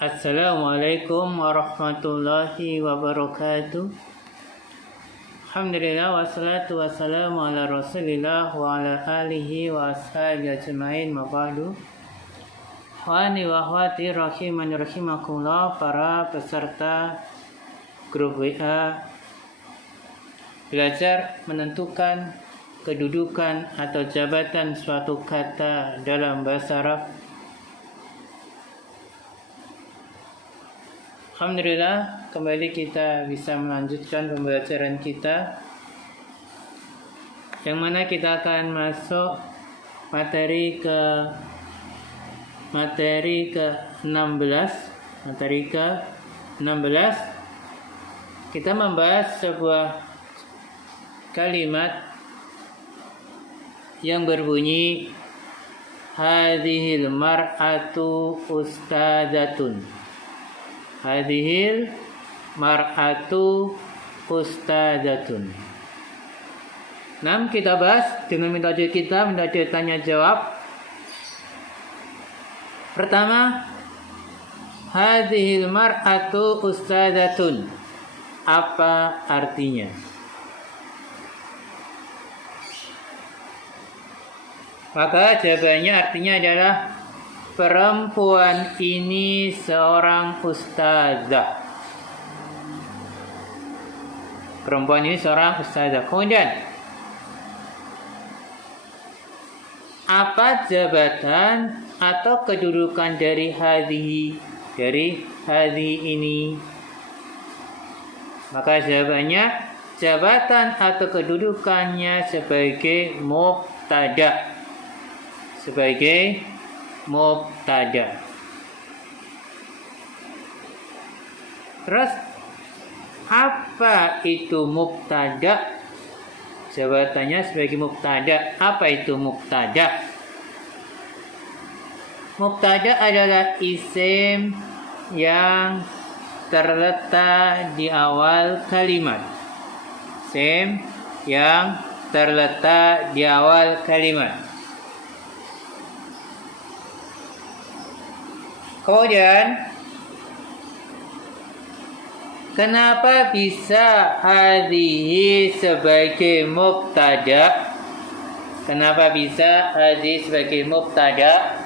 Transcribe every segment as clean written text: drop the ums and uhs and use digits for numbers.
Assalamualaikum warahmatullahi wabarakatuh. Alhamdulillah wassalatu wassalamu ala rasulillah wa ala alihi wa ashabihi ajma'in ma ba'du. Wani wa akhwati rahimani rahimakumullah, para peserta grup WA belajar menentukan kedudukan atau jabatan suatu kata dalam bahasa Arab. Alhamdulillah, kembali kita bisa melanjutkan pembelajaran kita, yang mana kita akan masuk materi ke-16. Kita membahas sebuah kalimat yang berbunyi hadhil mar'atu ustadzatun. Hadhil mar'atu ustadzatun. Kita bahas dengan metode tanya jawab. Pertama, hadhil mar'atu ustadzatun. Apa artinya? Maka jawabannya artinya adalah perempuan ini seorang ustazah. Perempuan ini seorang ustazah. Kemudian, apa jabatan atau kedudukan dari hadhihi ini? Maka jawabannya, jabatan atau kedudukannya sebagai mubtada. Terus apa itu mubtada? Jawabannya sebagai mubtada. Apa itu mubtada? Mubtada adalah isim yang terletak di awal kalimat. Isim yang terletak di awal kalimat. Kemudian, kenapa bisa hadhihi sebagai mubtada? Kenapa bisa hadhihi sebagai mubtada?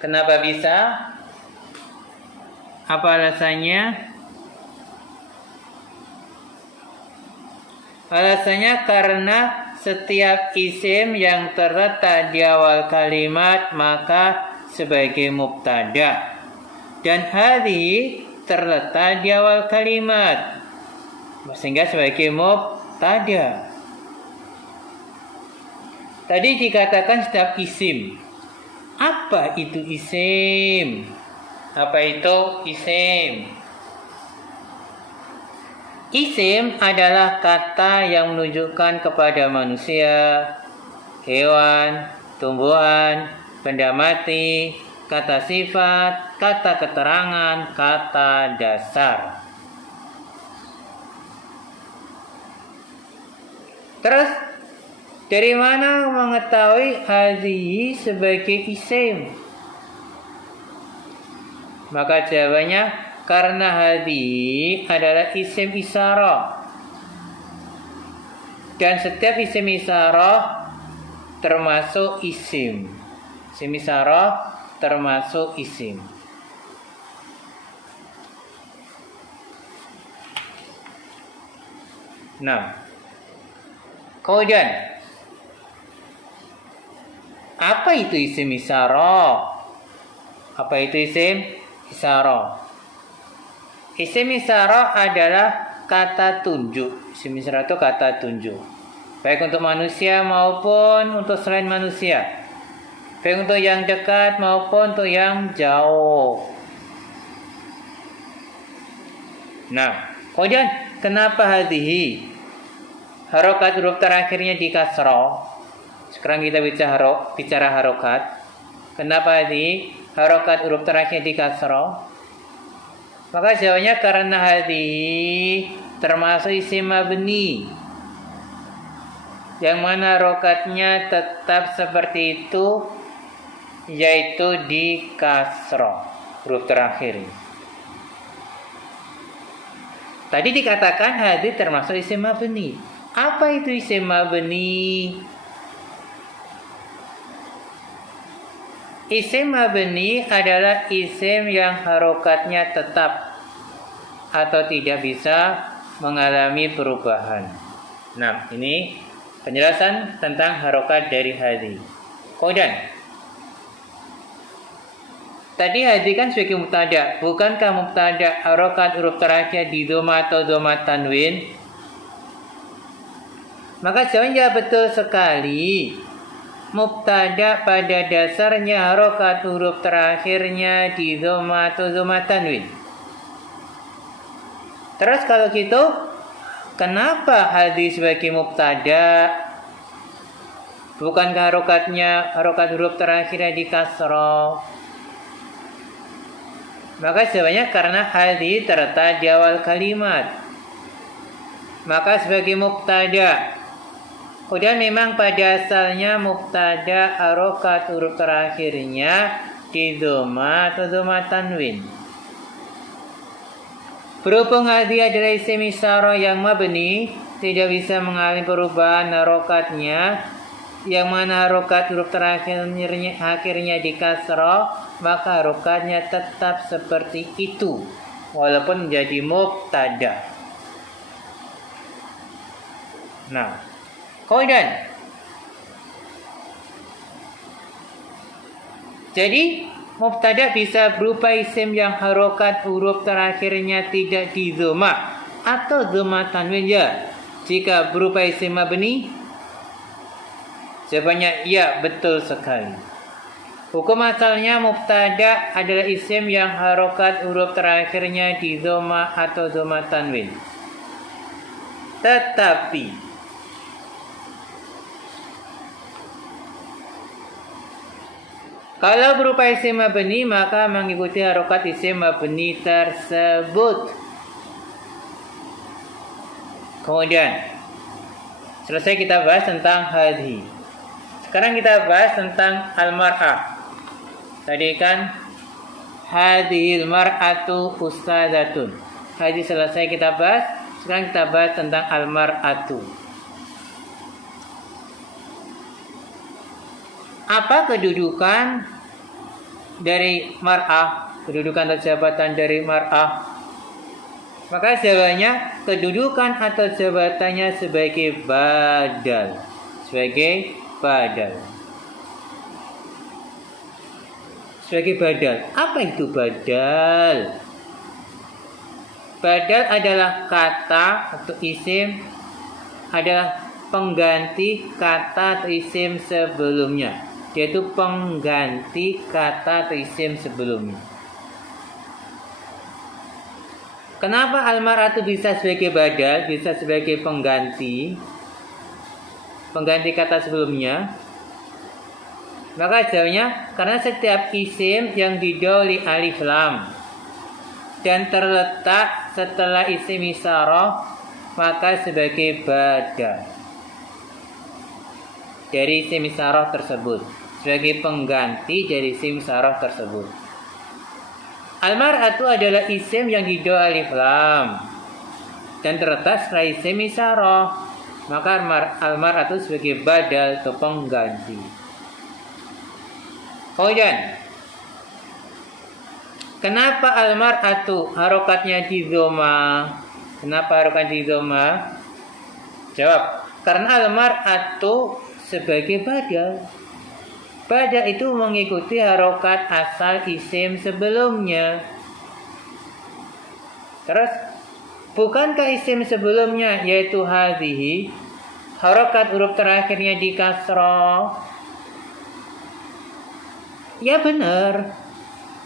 Kenapa bisa? Apa alasannya? Alasannya karena setiap isim yang terletak di awal kalimat maka sebagai mubtada. Dan hadhi terletak di awal kalimat, sehingga sebagai mubtada. Tadi dikatakan setiap isim. Apa itu isim? Apa itu isim? Isim adalah kata yang menunjukkan kepada manusia, hewan, tumbuhan, benda mati, kata sifat, kata keterangan, kata dasar. Terus, dari mana mengetahui hadhihi sebagai isim? Maka jawabannya, karena hadhi adalah isim isyarah. Dan setiap isim isyarah termasuk isim. Isim isyarah termasuk isim. Kemudian, apa itu isim isyarah? Apa itu isim isyarah? Isim isyarah adalah kata tunjuk. Isim isyarah itu kata tunjuk, baik untuk manusia maupun untuk selain manusia, baik untuk yang dekat maupun untuk yang jauh. Kemudian kenapa hadhihi harokat huruf terakhirnya di kasroh? Sekarang kita bicara harokat. Kenapa hadhihi harokat huruf terakhirnya di kasroh? Maka jawabannya karena hadhihi termasuk isim mabni, yang mana harokatnya tetap seperti itu, yaitu di kasroh, huruf terakhir. Tadi dikatakan hadhihi termasuk isim mabni. Apa itu isim mabni? Isim mabni adalah isim yang harokatnya tetap atau tidak bisa mengalami perubahan. Nah, ini penjelasan tentang harokat dari hadhi. Kemudian, tadi hadhi kan sebagai mubtada. Bukankah mubtada harokat huruf terakhir di dhamma atau dhamma tanwin? Maka jawabannya betul sekali. Mubtada pada dasarnya harokat huruf terakhirnya di dhamma atau dhamma tanwin. Terus kalau gitu, kenapa hadis sebagai mubtada? Bukankah harokat huruf terakhirnya di kasroh? Maka jawabannya karena hadis terletak di awal kalimat. Maka sebagai mubtada. Kemudian memang pada asalnya mubtada harokat huruf terakhirnya di dhamma atau dhamma tanwin. Berhubung hadhi adalah isim isyarah yang mabni, tidak bisa mengalami perubahan harokatnya, yang mana harokat huruf akhirnya di kasroh, maka harokatnya tetap seperti itu walaupun menjadi mubtada. Nah, kemudian, jadi mubtada bisa berupa isim yang harokat huruf terakhirnya tidak di dhamma atau dhamma tanwin ya. Jika berupa isim mabni, jawabannya ya, betul sekali. Hukum asalnya mubtada adalah isim yang harokat huruf terakhirnya di dhamma atau dhamma tanwin. Tetapi kalau berupa isim mabni, maka mengikuti harokat isim mabni tersebut. Kemudian, selesai kita bahas tentang hadhi. Sekarang kita bahas tentang al-mar'ah. Tadi kan hadhil mar'atu ustadzatun. Hadhi selesai kita bahas. Sekarang kita bahas tentang al-mar'atu. Apa kedudukan dari mar'ah? Kedudukan atau jabatan dari mar'ah? Maka jawabannya kedudukan atau jabatannya sebagai badal. Sebagai badal. Sebagai badal. Apa itu badal? Badal adalah kata atau isim, adalah pengganti kata atau isim sebelumnya. Yaitu pengganti kata atau isim sebelumnya. Kenapa al-mar'atu bisa sebagai badal, bisa sebagai pengganti kata sebelumnya? Maka jawabannya karena setiap isim yang didahului alif lam dan terletak setelah isim isyarah, maka sebagai badal dari isim isyarah tersebut, sebagai pengganti dari isim isyarah tersebut. Al-mar'atu adalah isim yang didahului alif lam dan terletak setelah isim isyarah, maka al-mar'atu sebagai badal atau pengganti. Kemudian, kenapa al-mar'atu harokatnya di dhamma? Kenapa harokatnya di dhamma? Jawab, karena al-mar'atu sebagai badal. Badal itu mengikuti harokat asal isim sebelumnya. Terus, bukankah isim sebelumnya yaitu hadhihi, harokat huruf terakhirnya di kasroh? Ya benar.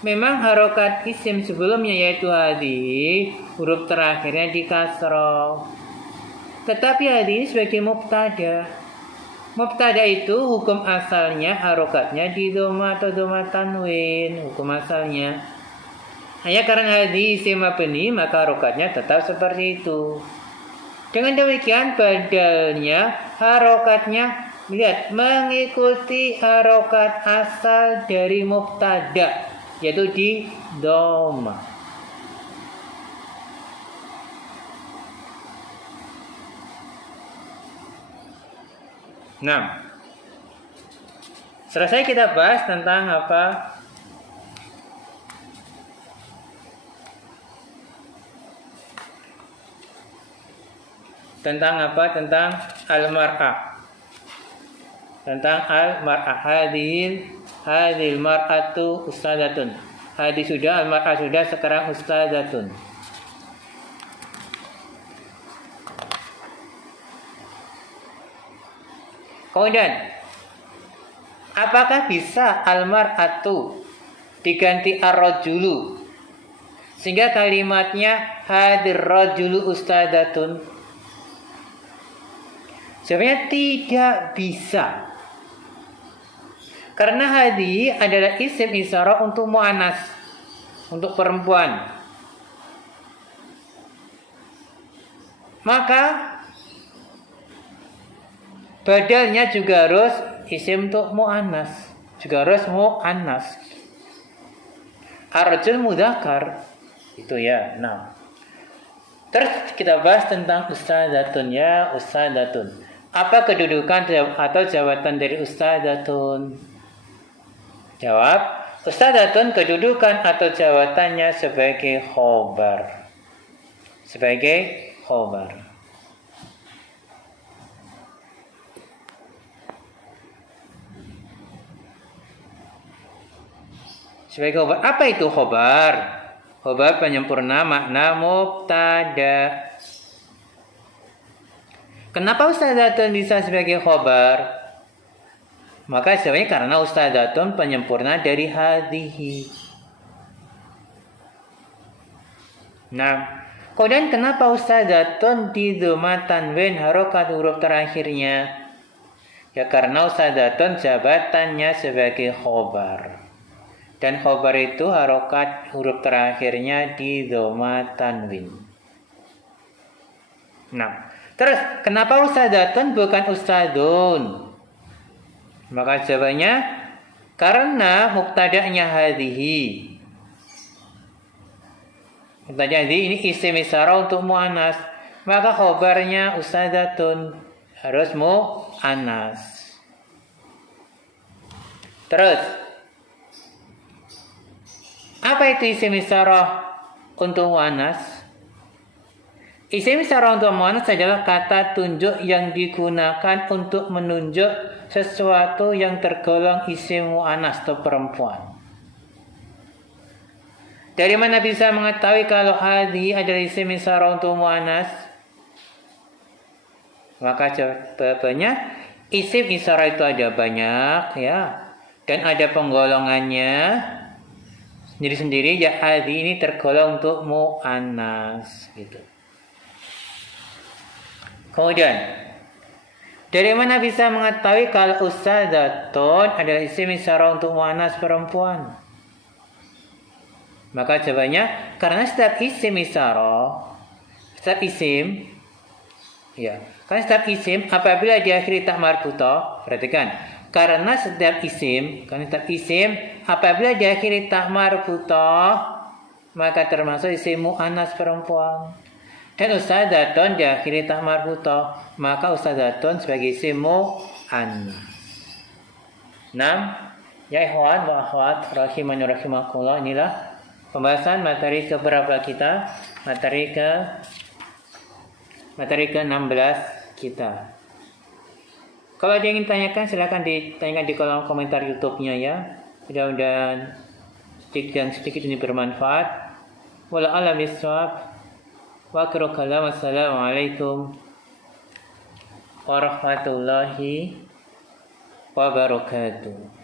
Memang harokat isim sebelumnya yaitu hadhihi, huruf terakhirnya di kasroh. Tetapi hadhihi sebagai mubtada. Mubtada itu hukum asalnya harokatnya di dhamma atau dhamma tanwin. Hukum asalnya. Hanya karena hadhi isim mabni maka harokatnya tetap seperti itu. Dengan demikian badalnya harokatnya lihat mengikuti harokat asal dari mubtada, yaitu di dhamma. Nah, selesai kita bahas tentang apa? Tentang al-mar'ah. Tentang al-mar'ah. Hadhil mar'atu ustadzatun. Hadis sudah, al-mar'ah sudah, sekarang ustadzatun. Kemudian, apakah bisa al-mar'atu diganti ar-rajulu sehingga kalimatnya hadir rajulu ustadzatun? Sebenarnya tidak bisa. Karena hadi adalah isim isyarah untuk mu'annas, untuk perempuan. Maka badalnya juga harus isim untuk mu'annas, juga harus mu'annas. Ar-rajul mudzakkar itu ya. Nah, terus kita bahas tentang ustadzatun ya, ustadzatun. Apa kedudukan atau jabatan dari ustadzatun? Jawab, ustadzatun kedudukan atau jabatannya sebagai khobar. Sebagai khobar. Sebagai khobar. Apa itu khobar? Khobar penyempurna makna mubtada. Kenapa ustadzatun bisa sebagai khobar? Maka sebenarnya karena ustadzatun penyempurna dari hadhihi. Nah, kemudian kenapa ustadzatun di dhamma tanwin harokat huruf terakhirnya? Ya karena ustadzatun jabatannya sebagai khobar. Dan khobar itu harokat huruf terakhirnya di dhamma tanwin. Nah, terus kenapa ustadzatun bukan ustadzun? Maka jawabannya karena mubtada'nya hadhihi. Mubtada' hadhihi ini isim isyarah untuk mu'annas. Maka khobarnya ustadzatun harus mu'annas. Terus apa itu isim isyarah untuk mu'annas? Isim isyarah untuk mu'annas adalah kata tunjuk yang digunakan untuk menunjuk sesuatu yang tergolong isim mu'annas atau perempuan. Dari mana bisa mengetahui kalau hadhi adalah isim isyarah untuk mu'annas? Maka jawabannya isim isyarah itu ada banyak ya, dan ada penggolongannya sendiri-sendiri. Ya hadhi ini tergolong untuk mu'annas gitu. Kemudian, dari mana bisa mengetahui kalau ustadzatun adalah isim isyarah untuk mu'annas perempuan? Maka jawabannya karena setiap isim isyarah, setiap isim, ya, karena setiap isim apabila diakhiri tak marbutah, perhatikan, karena setiap isim apabila diakhiri tak marbutah, maka termasuk isim mu'annas perempuan. Dan ustadzatun diakhiri tak marbutah, maka ustadzatun sebagai isim mu'annas. 6. Ya ikhwan wa akhwat rahimani rahimakumullah, inilah pembahasan materi keberapa kita? Materi ke-16 kita. Kalau ada yang ingin tanyakan silakan ditanyakan di kolom komentar YouTube-nya ya. Mudah-mudahan sedikit ini bermanfaat. Wallahu a'lam bishawab. Wa akhiru kalam, assalamualaikum warahmatullahi wabarakatuh.